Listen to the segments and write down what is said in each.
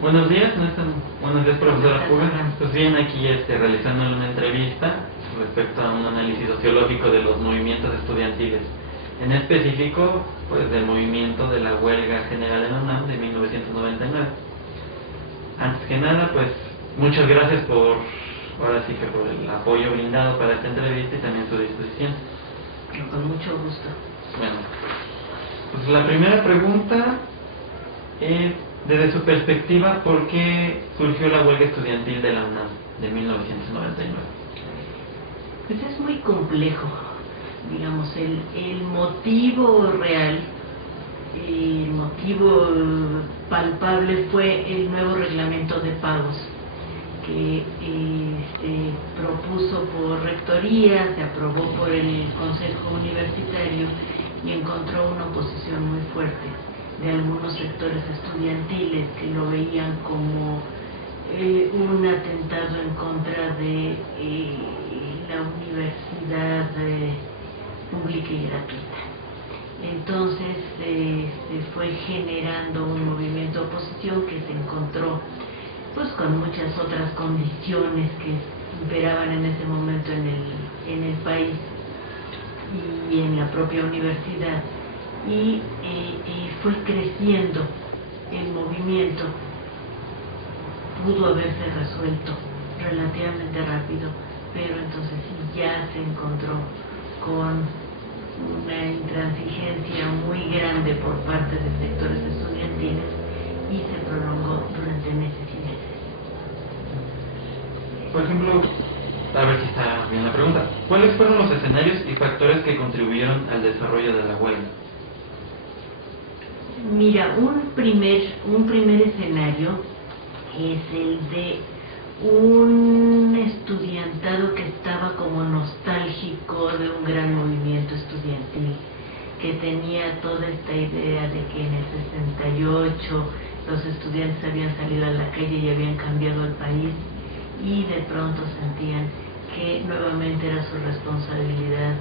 Buenos días, buenos días, profesora Puga. Pues bien, aquí realizando una entrevista respecto a un análisis sociológico de los movimientos estudiantiles. En específico, pues del movimiento de la huelga general en la UNAM de 1999. Antes que nada, pues muchas gracias ahora sí que por el apoyo brindado para esta entrevista y también su disposición. Con mucho gusto. Bueno, pues la primera pregunta es, desde su perspectiva, ¿por qué surgió la huelga estudiantil de la UNAM de 1999? Pues es muy complejo, digamos, el motivo real, el motivo palpable fue el nuevo reglamento de pagos que se propuso por rectoría, se aprobó por el Consejo Universitario y encontró una oposición muy fuerte de algunos sectores estudiantiles que lo veían como un atentado en contra de la universidad pública y gratuita. Entonces se fue generando un movimiento de oposición que se encontró pues con muchas otras condiciones que imperaban en ese momento en el país y en la propia universidad, y fue creciendo el movimiento. Pudo haberse resuelto relativamente rápido, pero entonces sí ya se encontró con una intransigencia muy grande por parte de sectores estudiantiles y se prolongó durante meses y meses. Por ejemplo, a ver si está bien la pregunta, ¿cuáles fueron los escenarios y factores que contribuyeron al desarrollo de la huelga? Mira, un primer escenario es el de un estudiantado que estaba como nostálgico de un gran movimiento estudiantil, que tenía toda esta idea de que en el 68 los estudiantes habían salido a la calle y habían cambiado el país, y de pronto sentían que nuevamente era su responsabilidad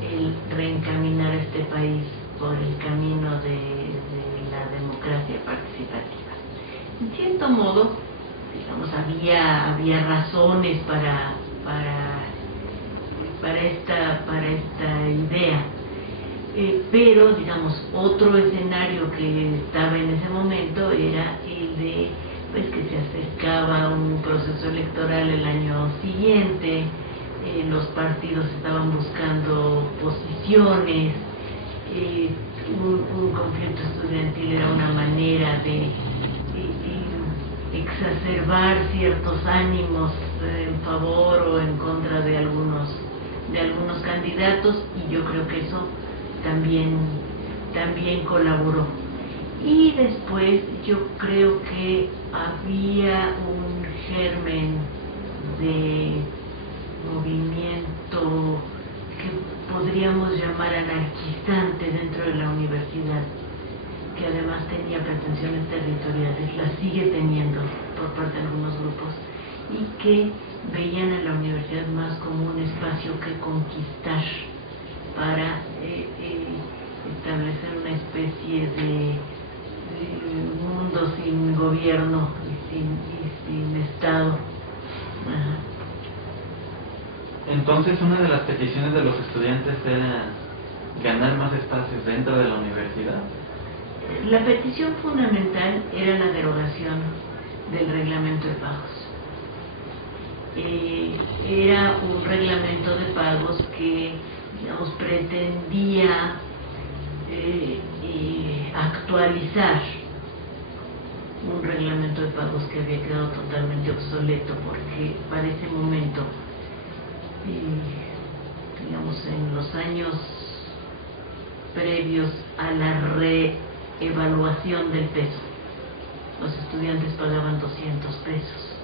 el reencaminar este país por el camino de la democracia participativa. En cierto modo, digamos, había razones para esta idea, pero digamos, otro escenario que estaba en ese momento era el de pues que se acercaba un proceso electoral el año siguiente, los partidos estaban buscando posiciones, un conflicto estudiantil era una manera de exacerbar ciertos ánimos en favor o en contra de algunos candidatos, y yo creo que eso también colaboró. Y después yo creo que había un germen de movimiento que podríamos llamar anarquizante dentro de la universidad, que además tenía pretensiones territoriales, las sigue teniendo por parte de algunos grupos, y que veían a la universidad más como un espacio que conquistar para establecer una especie de mundo sin gobierno y sin Estado. Ajá. Entonces, una de las peticiones de los estudiantes era ganar más espacios dentro de la universidad. La petición fundamental era la derogación del reglamento de pagos. Era un reglamento de pagos que, digamos, pretendía actualizar un reglamento de pagos que había quedado totalmente obsoleto, porque para ese momento, digamos, en los años previos a la reevaluación del peso, los estudiantes pagaban 200 pesos.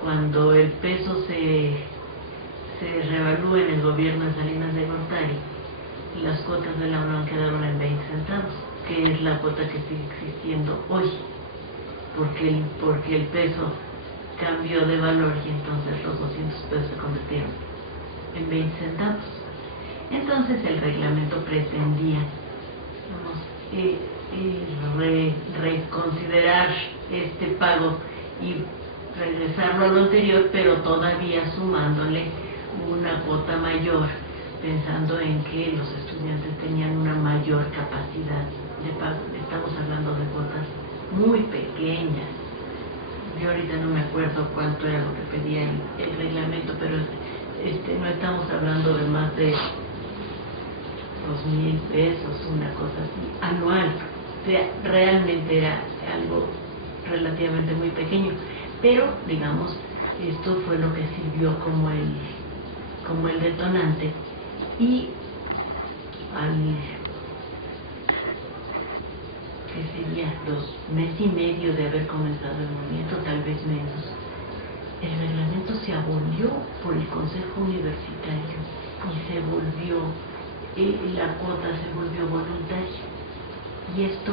Cuando el peso se reevalúa en el gobierno de Salinas de Gortari, las cuotas de la UNAM quedaron en 20 centavos, que es la cuota que sigue existiendo hoy, porque el peso cambió de valor y entonces los 200 pesos se convirtieron en 20 centavos. Entonces el reglamento pretendía, reconsiderar este pago y regresarlo a lo anterior, pero todavía sumándole una cuota mayor, pensando en que los estudiantes tenían una mayor capacidad de pago. Estamos hablando de cuotas muy pequeñas. Yo ahorita no me acuerdo cuánto era lo que pedía el reglamento, pero no estamos hablando de más de 2,000 pesos, una cosa así, anual. O sea, realmente era algo relativamente muy pequeño. Pero, digamos, esto fue lo que sirvió como el detonante. Y que sería 2 meses y medio de haber comenzado el movimiento, tal vez menos, el reglamento se abolió por el Consejo Universitario y se volvió, la cuota se volvió voluntaria. Y esto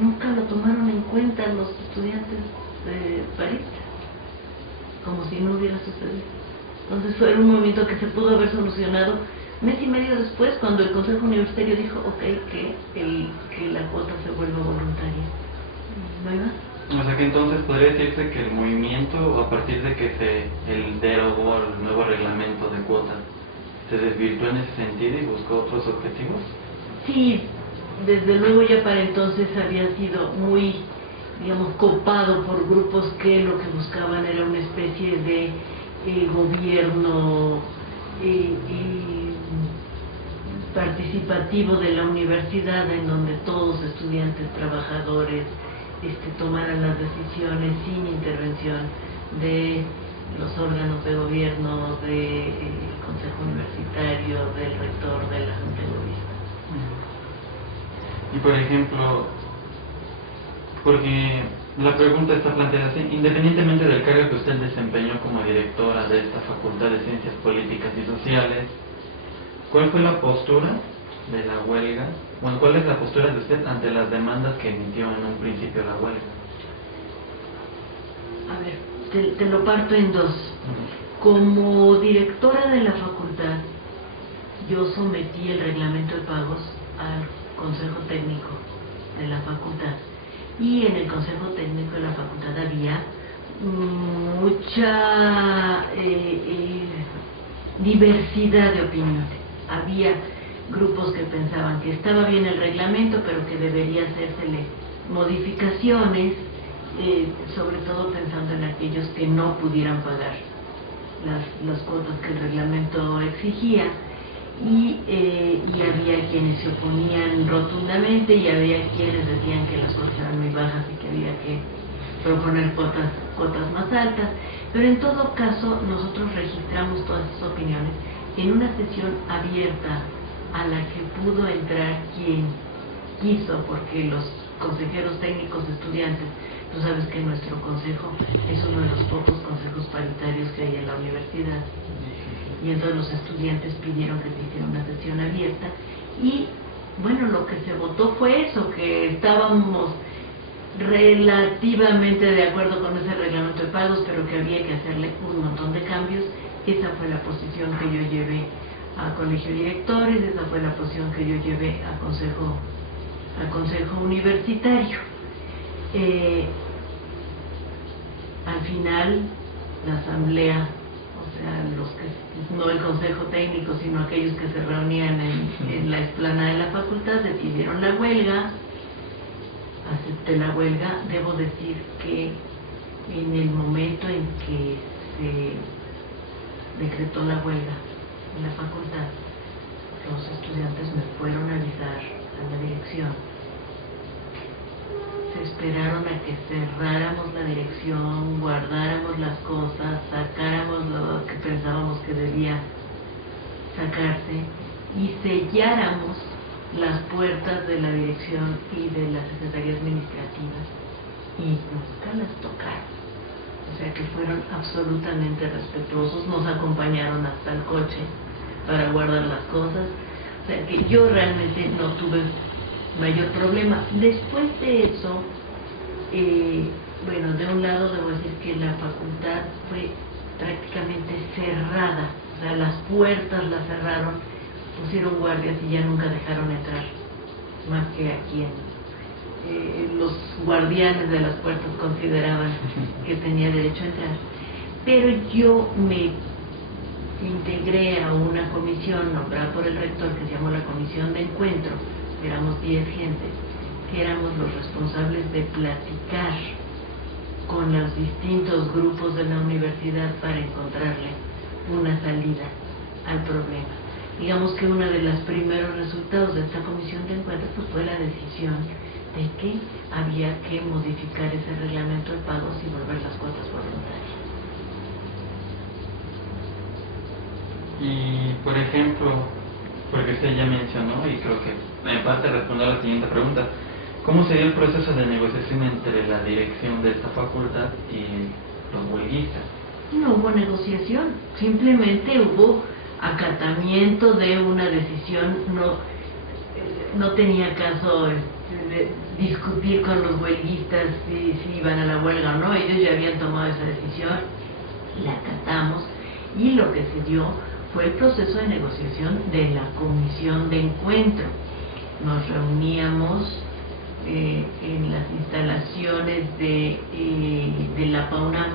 nunca lo tomaron en cuenta los estudiantes de París, como si no hubiera sucedido. Entonces fue un movimiento que se pudo haber solucionado mes y medio después, cuando el Consejo Universitario dijo, ok, que la cuota se vuelva voluntaria. ¿No hay más? O sea que entonces podría decirse que el movimiento, a partir de que el derogó el nuevo reglamento de cuotas, se desvirtuó en ese sentido y buscó otros objetivos. Sí, desde luego ya para entonces había sido muy, digamos, copado por grupos que lo que buscaban era una especie de gobierno participativo de la universidad, en donde todos estudiantes, trabajadores, tomaran las decisiones sin intervención de los órganos de gobierno, del Consejo Universitario, del rector, de la Junta de Gobierno. Y por ejemplo, porque la pregunta está planteada así: independientemente del cargo que usted desempeñó como directora de esta Facultad de Ciencias Políticas y Sociales, ¿cuál fue la postura de la huelga? Bueno, ¿cuál es la postura de usted ante las demandas que emitió en un principio la huelga? A ver, te lo parto en dos. Como directora de la facultad, yo sometí el reglamento de pagos al Consejo Técnico de la facultad, y en el Consejo Técnico de la facultad había mucha diversidad de opiniones. Había grupos que pensaban que estaba bien el reglamento, pero que debería hacérsele modificaciones, sobre todo pensando en aquellos que no pudieran pagar las cuotas que el reglamento exigía. Y había quienes se oponían rotundamente, y había quienes decían que las cuotas eran muy bajas y que había que proponer cuotas más altas. Pero en todo caso, nosotros registramos todas esas opiniones en una sesión abierta a la que pudo entrar quien quiso, porque los consejeros técnicos estudiantes, tú sabes que nuestro consejo es uno de los pocos consejos paritarios que hay en la universidad, y entonces los estudiantes pidieron que se hiciera una sesión abierta, y bueno, lo que se votó fue eso, que estábamos relativamente de acuerdo con ese reglamento de pagos, pero que había que hacerle un montón de cambios. Esa fue la posición que yo llevé a colegio de directores, esa fue la posición que yo llevé a consejo universitario. Al final, la asamblea, o sea, no el consejo técnico, sino aquellos que se reunían en la explanada de la facultad, decidieron la huelga. Acepté la huelga. Debo decir que en el momento en que se decretó la huelga en la facultad, los estudiantes me fueron a avisar a la dirección. Se esperaron a que cerráramos la dirección, guardáramos las cosas, sacáramos lo que pensábamos que debía sacarse y selláramos las puertas de la dirección y de la Secretaría Administrativa, y nunca las tocaron. O sea que fueron absolutamente respetuosos, nos acompañaron hasta el coche para guardar las cosas. O sea que yo realmente no tuve mayor problema. Después de eso, bueno, de un lado debo decir que la facultad fue prácticamente cerrada, o sea, las puertas las cerraron, pusieron guardias y ya nunca dejaron entrar más que a quien los guardianes de las puertas consideraban que tenía derecho a entrar. Pero yo me integré a una comisión nombrada por el rector que se llamó la Comisión de Encuentro. Éramos 10 gentes, que éramos los responsables de platicar con los distintos grupos de la universidad para encontrarle una salida al problema. Digamos que uno de los primeros resultados de esta comisión de encuentro pues, fue la decisión de que había que modificar ese reglamento de pagos y volver las cuotas voluntarias. Y, por ejemplo, porque usted ya mencionó, y creo que en parte responde a la siguiente pregunta, ¿cómo se dio el proceso de negociación entre la dirección de esta facultad y los huelguistas? No hubo negociación, simplemente hubo acatamiento de una decisión. No tenía caso discutir con los huelguistas si iban a la huelga o no. Ellos ya habían tomado esa decisión, la acatamos, y lo que se dio fue el proceso de negociación de la comisión de encuentro. Nos reuníamos en las instalaciones de la PAUNAM,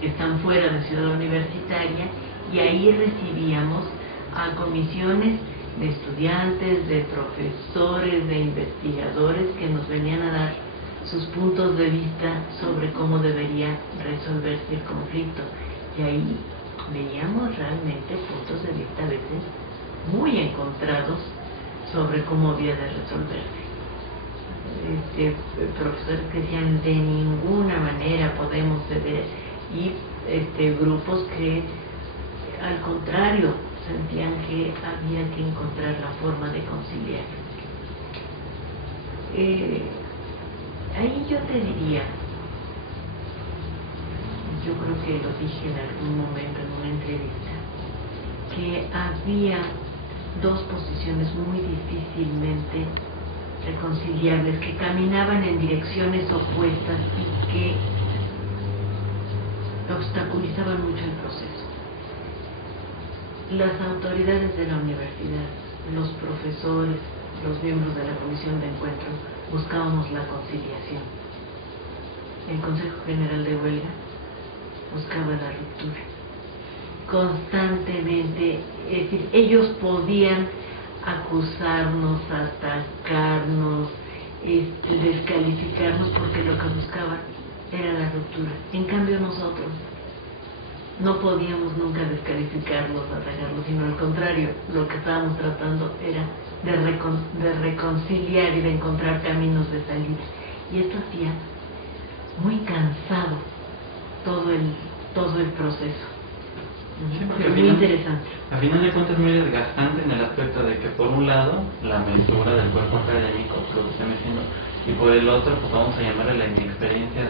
que están fuera de Ciudad Universitaria, y ahí recibíamos a comisiones de estudiantes, de profesores, de investigadores que nos venían a dar sus puntos de vista sobre cómo debería resolverse el conflicto. Y ahí veíamos realmente puntos de vista a veces muy encontrados sobre cómo había de resolverse. Profesores que decían de ninguna manera podemos ceder, y grupos que al contrario sentían que había que encontrar la forma de conciliar. Ahí yo te diría, yo creo que lo dije en algún momento en una entrevista, que había dos posiciones muy difícilmente reconciliables, que caminaban en direcciones opuestas y que obstaculizaban mucho el proceso. Las autoridades de la universidad, los profesores, los miembros de la comisión de encuentro, buscábamos la conciliación. El Consejo General de Huelga buscaba la ruptura constantemente. Es decir, ellos podían acusarnos, atacarnos, descalificarnos, porque lo que buscaban era la ruptura. En cambio nosotros no podíamos nunca descalificarlos, atacarlos, sino al contrario, lo que estábamos tratando era de reconciliar y de encontrar caminos de salida. Y esto hacía muy cansado todo el proceso. Sí, porque es muy interesante. A final de cuentas es muy desgastante en el aspecto de que por un lado la mesura del cuerpo académico, lo que está diciendo, y por el otro pues vamos a llamarle la inexperiencia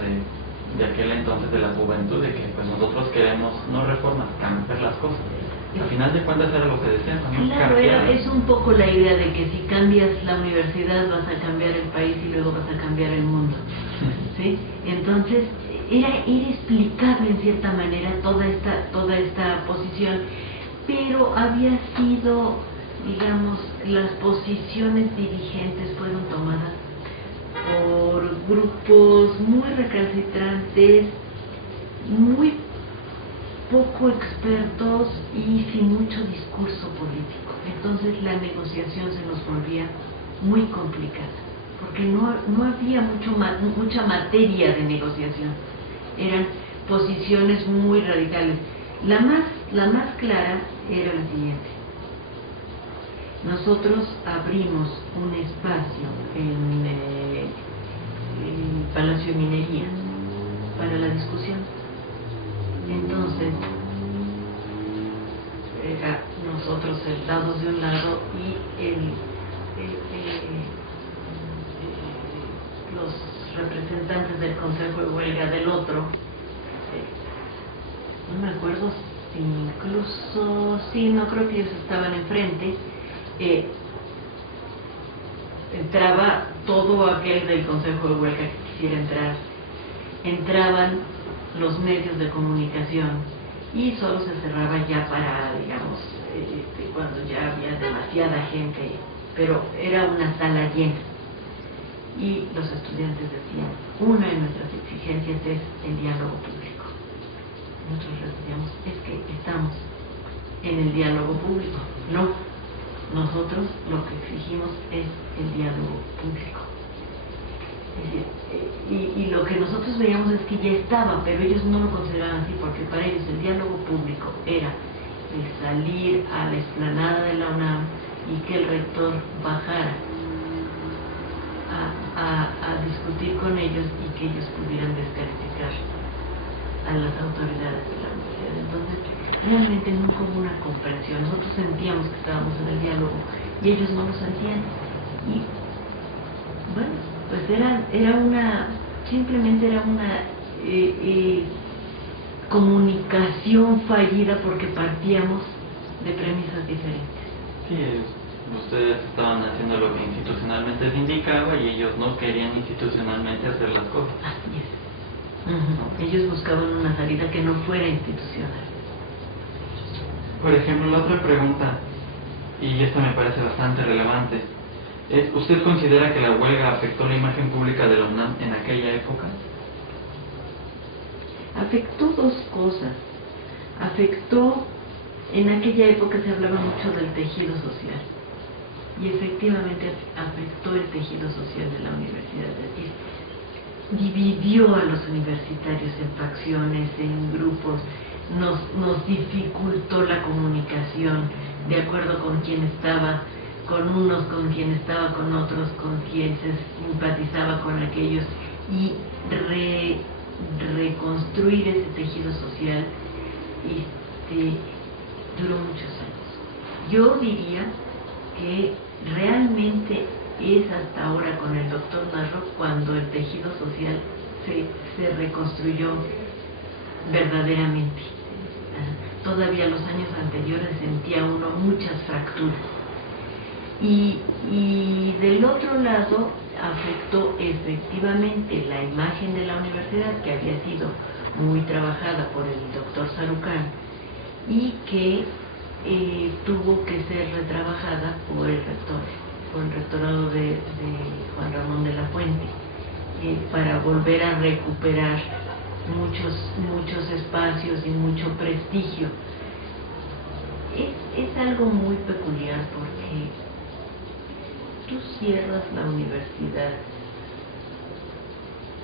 de aquel entonces de la juventud, de que pues nosotros queremos no reformas, cambiar las cosas. A final de cuentas era lo que decían, ¿no? Claro, es un poco la idea de que si cambias la universidad vas a cambiar el país y luego vas a cambiar el mundo, ¿sí? Entonces era inexplicable en cierta manera toda esta posición, pero había sido, digamos, las posiciones dirigentes fueron tomadas por grupos muy recalcitrantes, muy poco expertos y sin mucho discurso político. Entonces la negociación se nos volvía muy complicada, porque no había mucha materia de negociación. Eran posiciones muy radicales. La más clara era la siguiente: nosotros abrimos un espacio en el Palacio de Minería para la discusión. Entonces, nosotros sentados de un lado y los representantes del Consejo de Huelga del otro. No me acuerdo si incluso, sí, no creo que ellos estaban enfrente. Entraba todo aquel del Consejo de Huelga que quisiera entrar. Entraban los medios de comunicación y solo se cerraba ya para, digamos, cuando ya había demasiada gente, pero era una sala llena. y los estudiantes decían, una de nuestras exigencias es el diálogo público. Nosotros respondíamos, es que estamos en el diálogo público. No, nosotros lo que exigimos es el diálogo público. Es decir, y lo que nosotros veíamos es que ya estaba, pero ellos no lo consideraban así, porque para ellos el diálogo público era el salir a la explanada de la UNAM y que el rector bajara a discutir con ellos y que ellos pudieran descalificar a las autoridades de la universidad. Entonces, realmente nunca hubo una comprensión. Nosotros sentíamos que estábamos en el diálogo y ellos no lo sentían. Y bueno, pues simplemente era una comunicación fallida porque partíamos de premisas diferentes. Sí, ustedes estaban haciendo lo que institucionalmente se indicaba y ellos no querían institucionalmente hacer las cosas. Así es. Ellos buscaban una salida que no fuera institucional. Por ejemplo, la otra pregunta, y esta me parece bastante relevante, es, ¿usted considera que la huelga afectó la imagen pública de la UNAM en aquella época? Afectó dos cosas. Afectó, en aquella época se hablaba mucho del tejido social, y efectivamente afectó el tejido social de la universidad, es decir, dividió a los universitarios en facciones, en grupos, nos dificultó la comunicación de acuerdo con quién estaba con unos, con quien estaba con otros, con quien se simpatizaba con aquellos, y reconstruir ese tejido social duró muchos años. Yo diría que realmente es hasta ahora con el doctor Narro cuando el tejido social se reconstruyó verdaderamente. Todavía los años anteriores sentía uno muchas fracturas. Y del otro lado afectó efectivamente la imagen de la universidad, que había sido muy trabajada por el doctor Sarucán y que tuvo que ser retrabajada por el rectorado de Juan Ramón de la Fuente, para volver a recuperar muchos espacios y mucho prestigio. Es algo muy peculiar porque tú cierras la universidad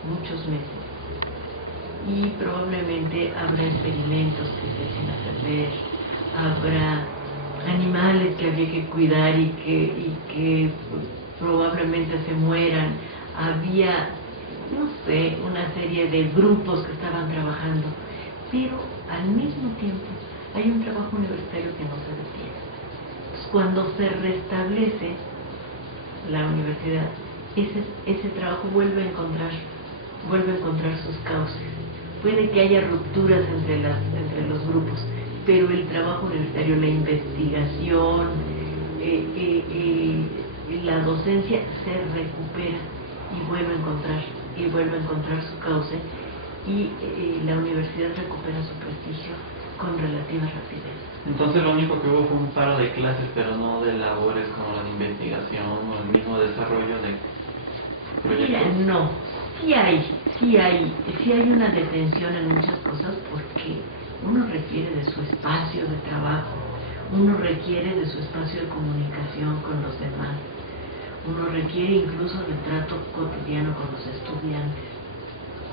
muchos meses y probablemente habrá experimentos que se echen a perder, habrá animales que había que cuidar y que probablemente se mueran, había, no sé, una serie de grupos que estaban trabajando, pero al mismo tiempo hay un trabajo universitario que no se detiene. Entonces, cuando se restablece la universidad, ese trabajo vuelve a encontrar sus cauces. Puede que haya rupturas entre los grupos, pero el trabajo universitario, la investigación, la docencia se recupera y vuelve a encontrar su cauce, y la universidad recupera su prestigio con relativa rapidez. Entonces lo único que hubo fue un paro de clases, pero no de labores como la de investigación o el mismo desarrollo de proyectos. Mira, no, sí hay una detención en muchas cosas, porque uno requiere de su espacio de trabajo, uno requiere de su espacio de comunicación con los demás, uno requiere incluso de trato cotidiano con los estudiantes,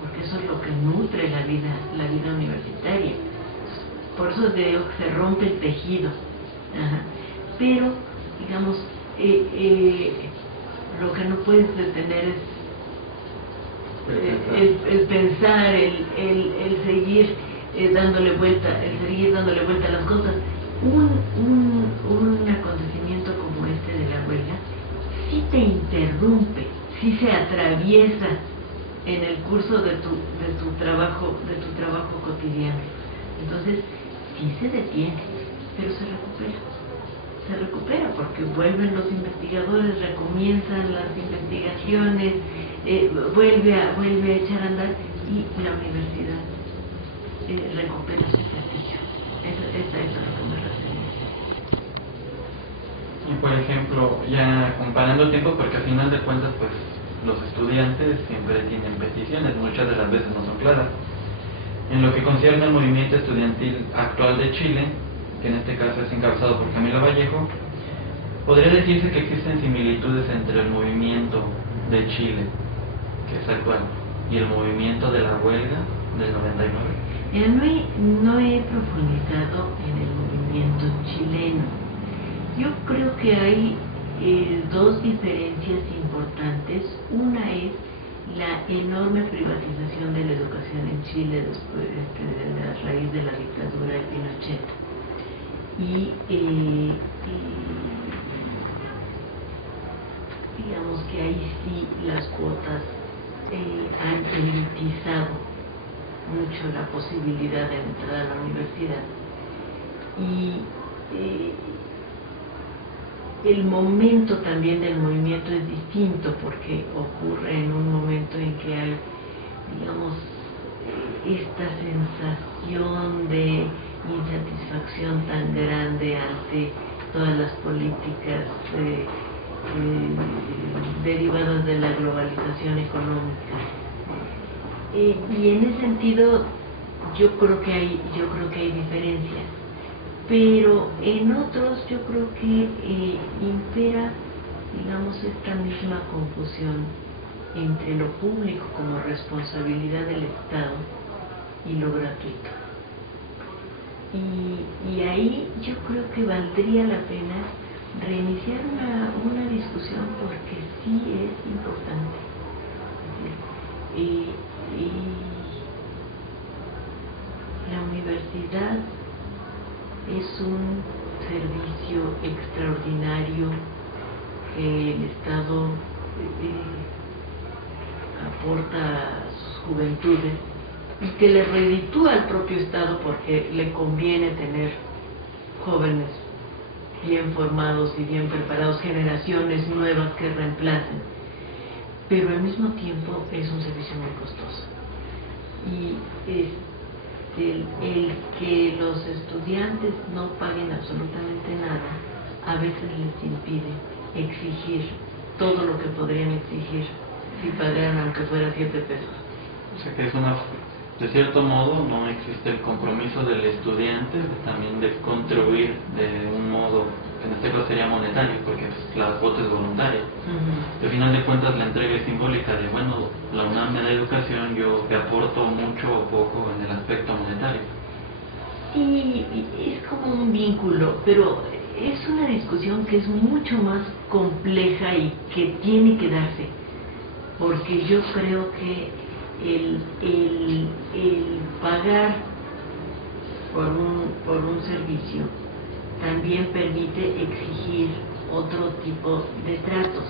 porque eso es lo que nutre la vida universitaria. Por eso te digo que se rompe el tejido. Pero, digamos, lo que no puedes detener es el pensar, el seguir dándole vuelta a las cosas. Un acontecimiento como este de la huelga sí te interrumpe, sí se atraviesa en el curso de tu trabajo cotidiano. Entonces sí se detiene, pero se recupera porque vuelven los investigadores, recomienzan las investigaciones, vuelve a echar a andar, y la universidad recupera su prestigio. Esa es a lo que me refiero. Y por ejemplo, ya comparando tiempos, porque al final de cuentas pues los estudiantes siempre tienen peticiones, muchas de las veces no son claras. En lo que concierne al movimiento estudiantil actual de Chile, que en este caso es encabezado por Camilo Vallejo, podría decirse que existen similitudes entre el movimiento de Chile, que es actual, y el movimiento de la huelga del 99. No he profundizado en el movimiento chileno. Yo creo que hay dos diferencias importantes. Una es la enorme privatización de la educación en Chile después a raíz de la dictadura de Pinochet. Digamos que ahí sí las cuotas han elitizado mucho la posibilidad de entrar a la universidad. El momento también del movimiento es distinto porque ocurre en un momento en que hay, digamos, esta sensación de insatisfacción tan grande ante todas las políticas derivadas de la globalización económica. Y en ese sentido yo creo que hay diferencias, pero en otros yo creo que impera, digamos, esta misma confusión entre lo público como responsabilidad del Estado y lo gratuito. Y ahí yo creo que valdría la pena reiniciar una discusión porque sí es importante. La universidad es un servicio extraordinario que el Estado aporta a sus juventudes y que le reditúa al propio Estado porque le conviene tener jóvenes bien formados y bien preparados, generaciones nuevas que reemplacen, pero al mismo tiempo es un servicio muy costoso. Y el que los estudiantes no paguen absolutamente nada a veces les impide exigir todo lo que podrían exigir si pagaran aunque fuera 7 pesos. O sea que es de cierto modo no existe el compromiso del estudiante también de contribuir de un modo, en este caso sería monetario, porque la cuota es voluntaria. Al final de cuentas la entrega es simbólica de, bueno, la UNAM me da educación, yo te aporto mucho o poco en el aspecto monetario. Y es como un vínculo, pero es una discusión que es mucho más compleja y que tiene que darse, porque yo creo que el pagar por un servicio también permite exigir otro tipo de tratos.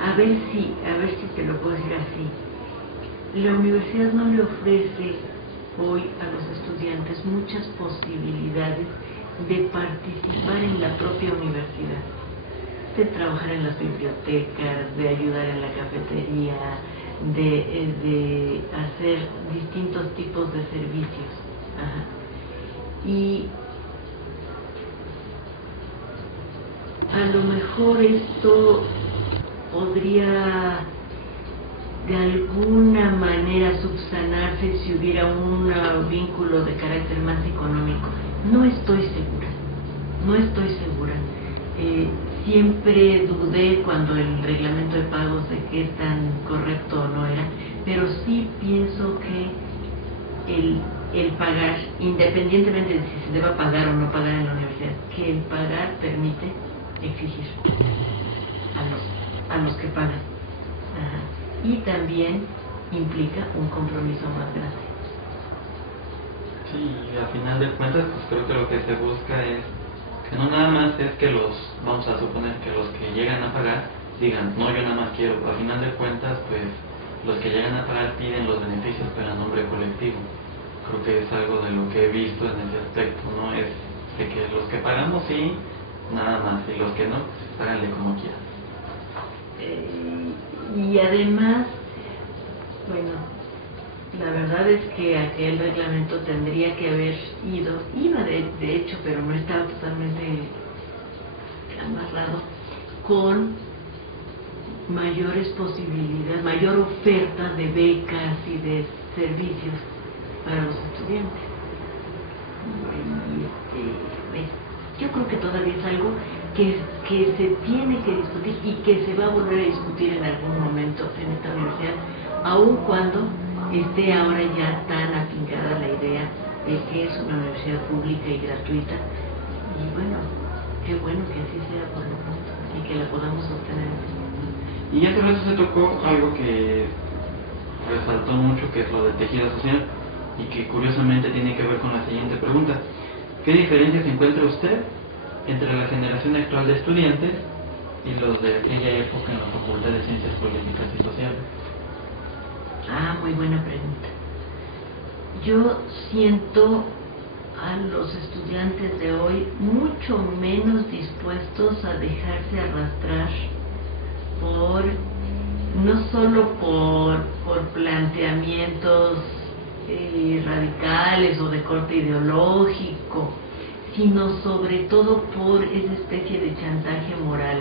A ver si te lo puedo decir así. La universidad no le ofrece hoy a los estudiantes muchas posibilidades de participar en la propia universidad, de trabajar en las bibliotecas, de ayudar en la cafetería, de hacer distintos tipos de servicios. Y a lo mejor esto podría de alguna manera subsanarse si hubiera un vínculo de carácter más económico. No estoy segura. Siempre dudé cuando el reglamento de pagos de qué tan correcto o no era, pero sí pienso que el pagar, independientemente de si se deba pagar o no pagar en la universidad, que el pagar permite exigir a los que pagan. Y también implica un compromiso más grande. Sí, y a final de cuentas, pues creo que lo que se busca es que no nada más es que vamos a suponer que los que llegan a pagar digan, no, yo nada más quiero. A final de cuentas, pues los que llegan a pagar piden los beneficios pero a nombre colectivo. Creo que es algo de lo que he visto en ese aspecto, no es de que los que pagamos sí, nada más, y los que no, pues páganle como quieran. Y además, bueno, la verdad es que aquel reglamento tendría que haber iba de hecho, pero no estaba totalmente amarrado con mayores posibilidades, mayor oferta de becas y de servicios para los estudiantes. Yo creo que todavía es algo que se tiene que discutir y que se va a volver a discutir en algún momento en esta universidad, aun cuando esté ahora ya tan afincada la idea de que es una universidad pública y gratuita. Y bueno, qué bueno que así sea por lo pronto y que la podamos sostener. Y hace rato se tocó algo que resaltó mucho, que es lo del tejido social, y que curiosamente tiene que ver con la siguiente pregunta. ¿Qué diferencias encuentra usted entre la generación actual de estudiantes y los de aquella época en la Facultad de Ciencias Políticas y Sociales? Muy buena pregunta. Yo siento a los estudiantes de hoy mucho menos dispuestos a dejarse arrastrar por, no solo por planteamientos radicales o de corte ideológico, sino sobre todo por esa especie de chantaje moral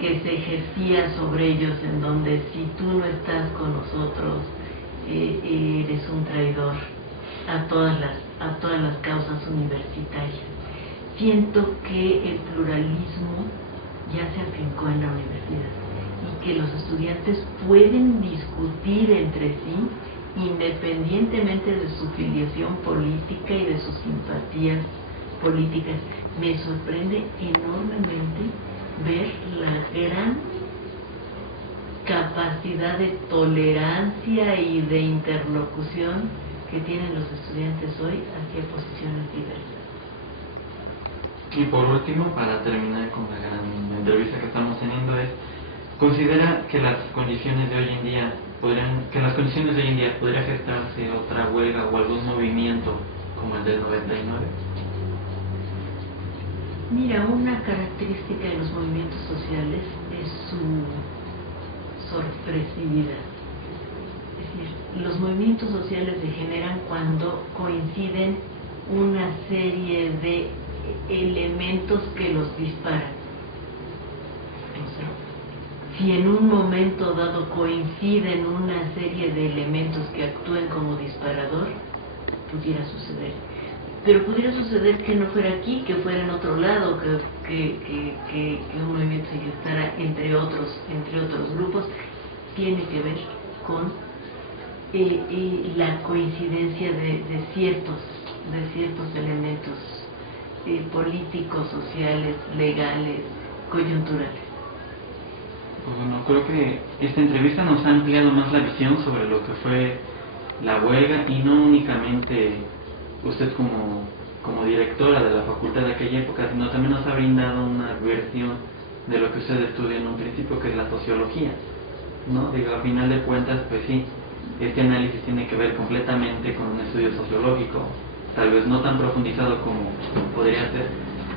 que se ejercía sobre ellos, en donde si tú no estás con nosotros, eres un traidor a todas las causas universitarias. Siento que el pluralismo ya se afincó en la universidad y que los estudiantes pueden discutir entre sí independientemente de su filiación política y de sus simpatías políticas. Me sorprende enormemente ver la gran capacidad de tolerancia y de interlocución que tienen los estudiantes hoy hacia posiciones diversas. Y por último, para terminar con la gran entrevista que estamos teniendo, ¿considera que las condiciones de hoy en día podría gestarse otra huelga o algún movimiento como el del 99? Mira, una característica de los movimientos sociales es su sorpresividad. Es decir, los movimientos sociales se generan cuando coinciden una serie de elementos que los disparan. O sea, si en un momento dado coinciden una serie de elementos que actúen como disparador, pudiera suceder. Pero pudiera suceder que no fuera aquí, que fuera en otro lado, que un movimiento se gestara entre otros grupos. Tiene que ver con la coincidencia de ciertos elementos políticos, sociales, legales, coyunturales. Bueno, creo que esta entrevista nos ha ampliado más la visión sobre lo que fue la huelga, y no únicamente usted como directora de la facultad de aquella época, sino también nos ha brindado una versión de lo que usted estudia en un principio, que es la sociología, ¿no? Digo, a final de cuentas, pues sí, este análisis tiene que ver completamente con un estudio sociológico, tal vez no tan profundizado como podría ser,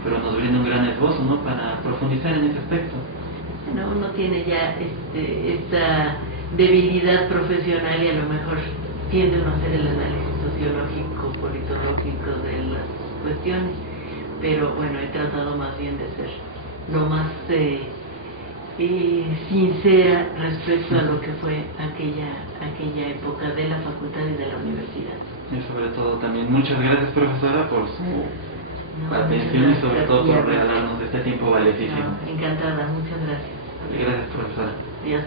pero nos brinda un gran esbozo, ¿no?, para profundizar en ese aspecto. No, uno tiene ya esta debilidad profesional y a lo mejor tiende a hacer el análisis sociológico, politológico de las cuestiones, pero bueno, he tratado más bien de ser lo más sincera respecto a lo que fue aquella época de la facultad y de la universidad. Y sobre todo también muchas gracias, profesora, por su atención y sobre todo por regalarnos este tiempo valiosísimo. Encantada, muchas gracias. Gracias, profesora. Adiós.